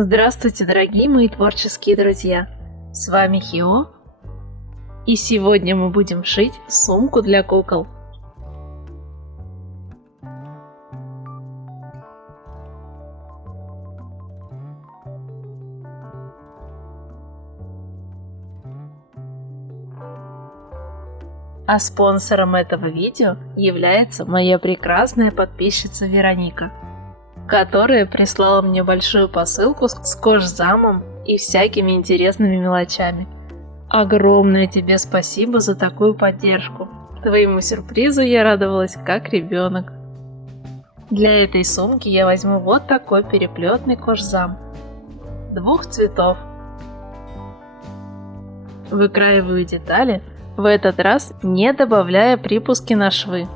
Здравствуйте, дорогие мои творческие друзья! С вами Хио, и сегодня мы будем шить сумку для кукол. А спонсором этого видео является моя прекрасная подписчица Вероника, которая прислала мне большую посылку с кожзамом и всякими интересными мелочами. Огромное тебе спасибо за такую поддержку. Твоему сюрпризу я радовалась как ребенок. Для этой сумки я возьму вот такой переплетный кожзам двух цветов. Выкраиваю детали, в этот раз не добавляя припуски на швы.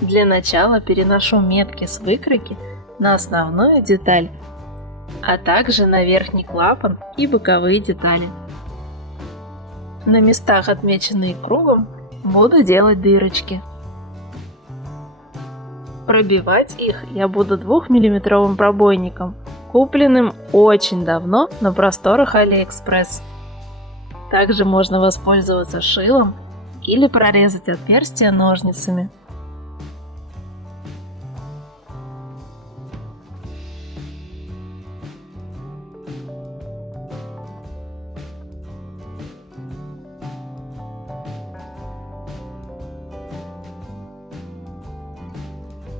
Для начала переношу метки с выкройки на основную деталь, а также на верхний клапан и боковые детали. На местах, отмеченные кругом, буду делать дырочки. Пробивать их я буду 2-мм пробойником, купленным очень давно на просторах AliExpress. Также можно воспользоваться шилом или прорезать отверстия ножницами.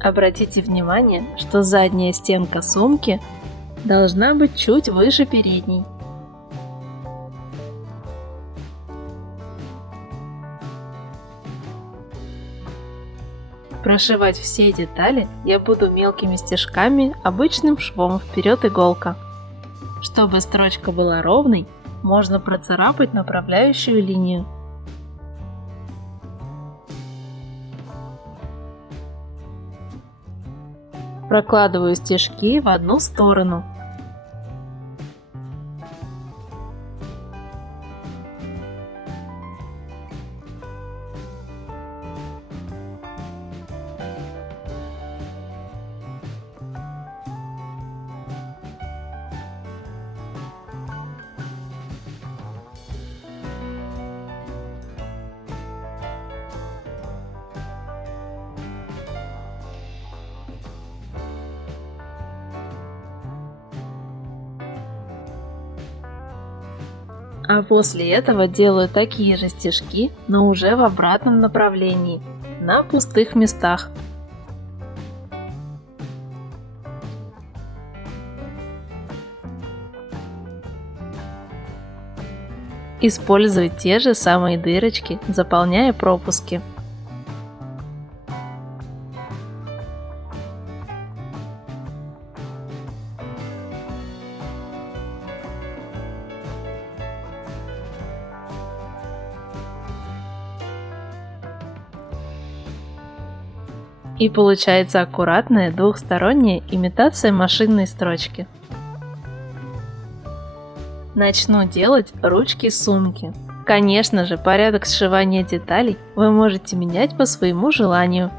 Обратите внимание, что задняя стенка сумки должна быть чуть выше передней. Прошивать все детали я буду мелкими стежками обычным швом вперед иголка. Чтобы строчка была ровной, можно процарапать направляющую линию. Прокладываю стежки в одну сторону. А после этого делаю такие же стежки, но уже в обратном направлении, на пустых местах. Использую те же самые дырочки, заполняя пропуски. И получается аккуратная двухсторонняя имитация машинной строчки. Начну делать ручки сумки. Конечно же, порядок сшивания деталей вы можете менять по своему желанию.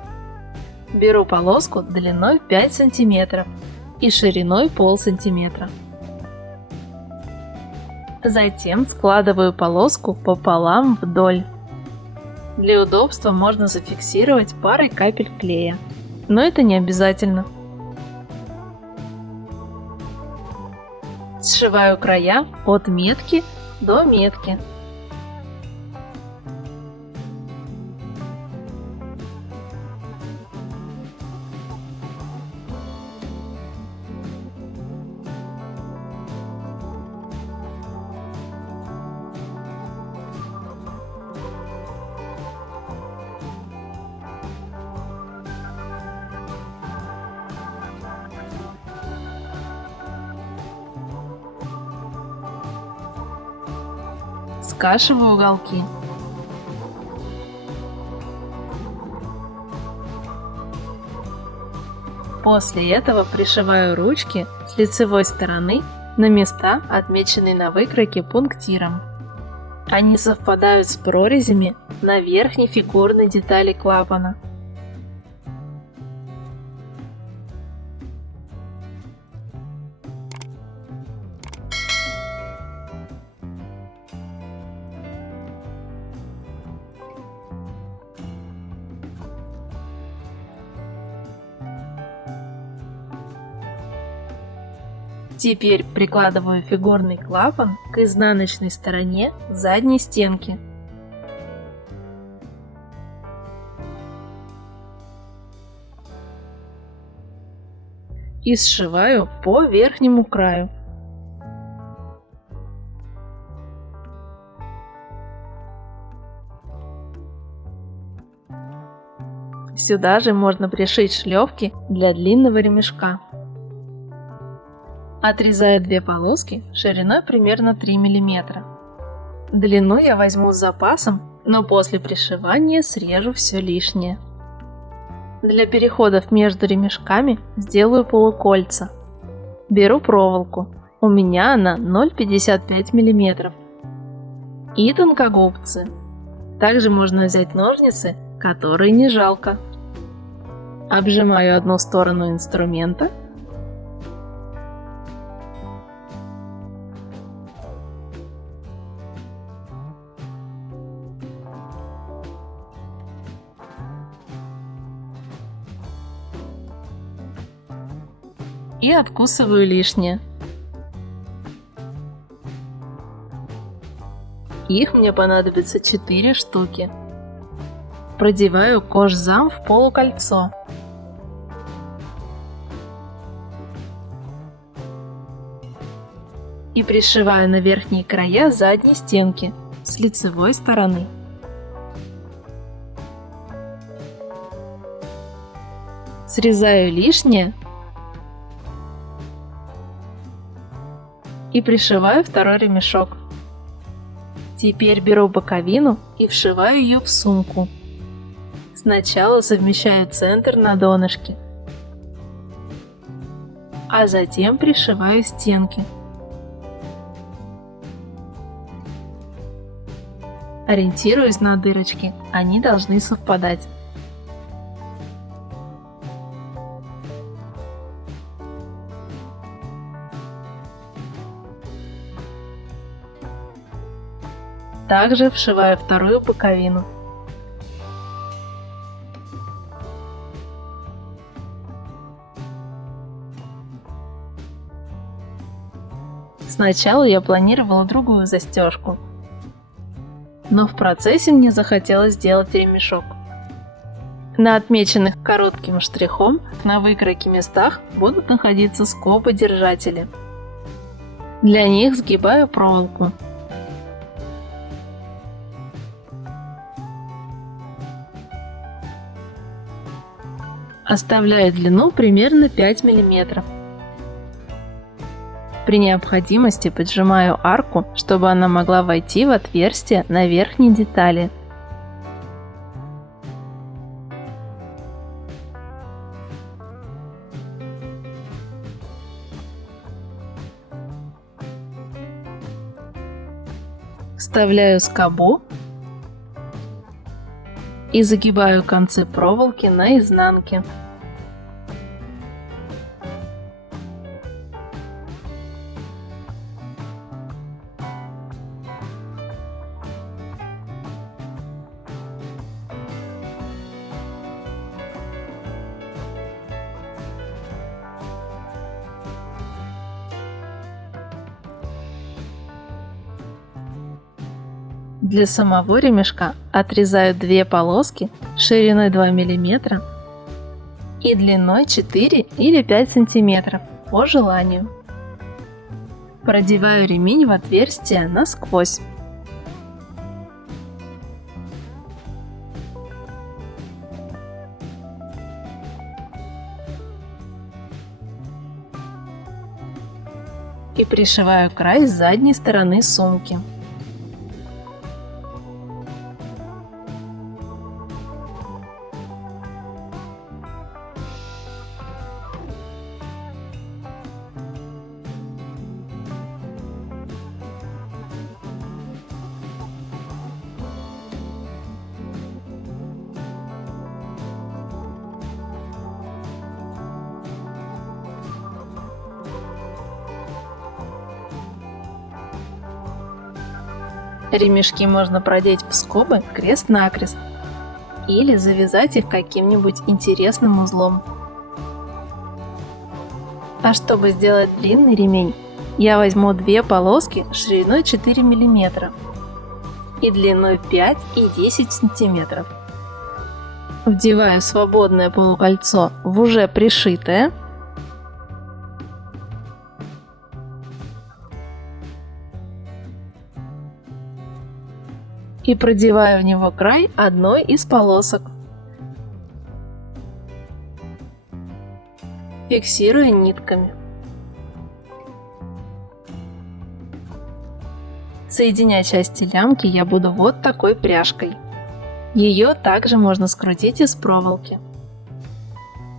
Беру полоску длиной 5 см и шириной полсантиметра. Затем складываю полоску пополам вдоль. Для удобства можно зафиксировать парой капель клея, но это не обязательно. Сшиваю края от метки до метки. Скашиваю уголки. После этого пришиваю ручки с лицевой стороны на места, отмеченные на выкройке пунктиром. Они совпадают с прорезями на верхней фигурной детали клапана. Теперь прикладываю фигурный клапан к изнаночной стороне задней стенки. И сшиваю по верхнему краю. Сюда же можно пришить шлёвки для длинного ремешка. Отрезаю две полоски шириной примерно 3 мм. Длину я возьму с запасом, но после пришивания срежу все лишнее. Для переходов между ремешками сделаю полукольца. Беру проволоку, у меня она 0,55 мм. И тонкогубцы. Также можно взять ножницы, которые не жалко. Обжимаю одну сторону инструмента. И откусываю лишнее. Их мне понадобится 4 штуки. Продеваю кожзам в полукольцо. И пришиваю на верхние края задней стенки с лицевой стороны. Срезаю лишнее и пришиваю второй ремешок. Теперь беру боковину и вшиваю ее в сумку. Сначала совмещаю центр на донышке, а затем пришиваю стенки. Ориентируюсь на дырочки, они должны совпадать. Также вшиваю вторую боковину. Сначала я планировала другую застежку, но в процессе мне захотелось сделать ремешок. На отмеченных коротким штрихом на выкройке местах будут находиться скобы-держатели. Для них сгибаю проволоку. Оставляю длину примерно 5 мм. При необходимости поджимаю арку, чтобы она могла войти в отверстие на верхней детали. Вставляю скобу и загибаю концы проволоки на изнанке. Для самого ремешка отрезаю две полоски шириной 2 мм и длиной 4 или 5 см по желанию. Продеваю ремень в отверстие насквозь. И пришиваю край с задней стороны сумки. Ремешки можно продеть в скобы крест-накрест или завязать их каким-нибудь интересным узлом. А чтобы сделать длинный ремень, я возьму две полоски шириной 4 мм и длиной 5 и 10 см. Вдеваю свободное полукольцо в уже пришитое. И продеваю в него край одной из полосок, фиксируя нитками. Соединять части лямки я буду вот такой пряжкой. Ее также можно скрутить из проволоки.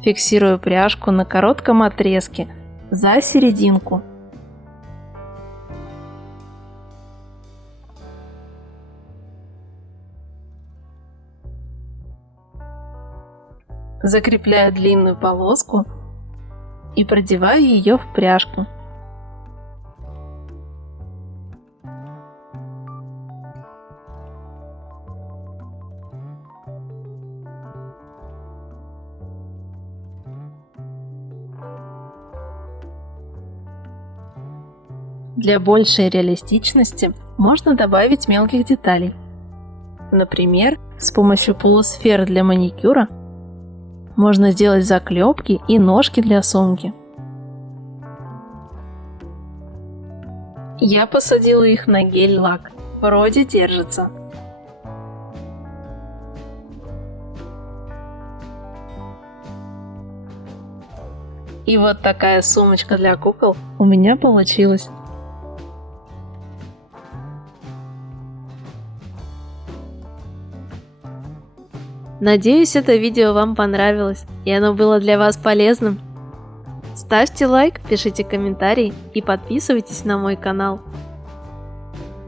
Фиксирую пряжку на коротком отрезке за серединку. Закрепляю длинную полоску и продеваю ее в пряжку. Для большей реалистичности можно добавить мелких деталей. Например, с помощью полусфер для маникюра можно сделать заклепки и ножки для сумки. Я посадила их на гель-лак. Вроде держится. И вот такая сумочка для кукол у меня получилась. Надеюсь, это видео вам понравилось и оно было для вас полезным. Ставьте лайк, пишите комментарии и подписывайтесь на мой канал.